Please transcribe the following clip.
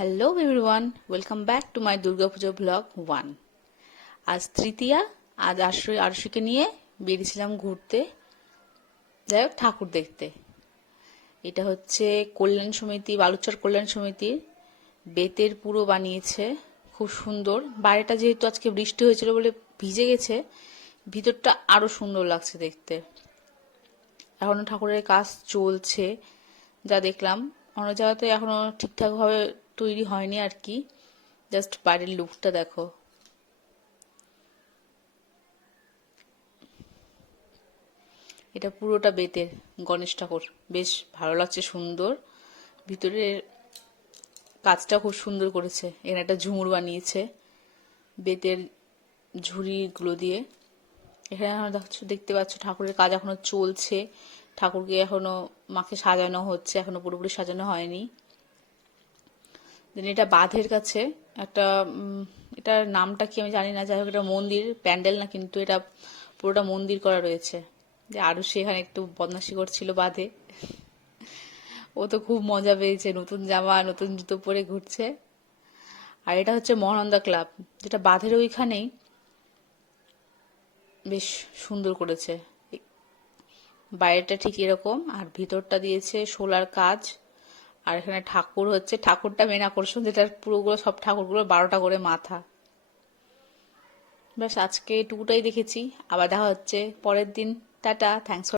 Hello everyone, welcome back to my Durga Puja blog 1। আজ তৃতীয়া। আজ আরশিকে নিয়ে বেরিয়েছিলাম ঘুরতে, যাই হোক ঠাকুর দেখতে। এটা হচ্ছে কল্যাণ সমিতি, বালুচর কল্যাণ সমিতির বেতের পুরো বানিয়েছে, খুব সুন্দর। বাইরেটা যেহেতু আজকে বৃষ্টি হয়েছিল বলে ভিজে গেছে, ভিতরটা আরো সুন্দর লাগছে দেখতে। এখনো ঠাকুরের কাজ চলছে, যা দেখলাম। অনেক জায়গাতে এখনো ঠিকঠাক ভাবে তৈরি হয়নি আর কি। জাস্ট বাইরের লুকটা দেখো। এটা পুরোটা বেতের গণেশ ঠাকুর, বেশ ভালো লাগছে, সুন্দর। ভিতরের কাজটা খুব সুন্দর করেছে। এখানে একটা ঝুমুর বানিয়েছে বেতের ঝুড়িগুলো দিয়ে। এখানে দেখতে পাচ্ছ ঠাকুরের কাজ এখনো চলছে। ঠাকুরকে এখনো মাকে সাজানো হচ্ছে, এখনো পুরোপুরি সাজানো হয়নি। এটা বাঁধের কাছে একটা এটার নামটা কি আমি জানি না, যাই হোক এটা মন্দির, প্যান্ডেল না, কিন্তু এটা পুরোটা মন্দির করা রয়েছে। যে আরো সেখানে একটু বদমাশি করছিল বাঁধে, ও তো খুব মজা পেয়েছে, নতুন জামা নতুন জুতো পরে ঘুরছে। আর এটা হচ্ছে মহানন্দা ক্লাব, যেটা বাঁধের ওইখানেই, বেশ সুন্দর করেছে। বাইরেটা ঠিক এরকম, আর ভিতরটা দিয়েছে শোলার কাজ। আর এখানে ঠাকুর হচ্ছে, ঠাকুরটা মেন আকর্ষণ, যেটার পুরোগুলো সব ঠাকুরগুলো 12টা করে মাথা। ব্যাস আজকে এটুকুটাই দেখেছি, আবার দেখা হচ্ছে পরের দিন। Tata, thanks.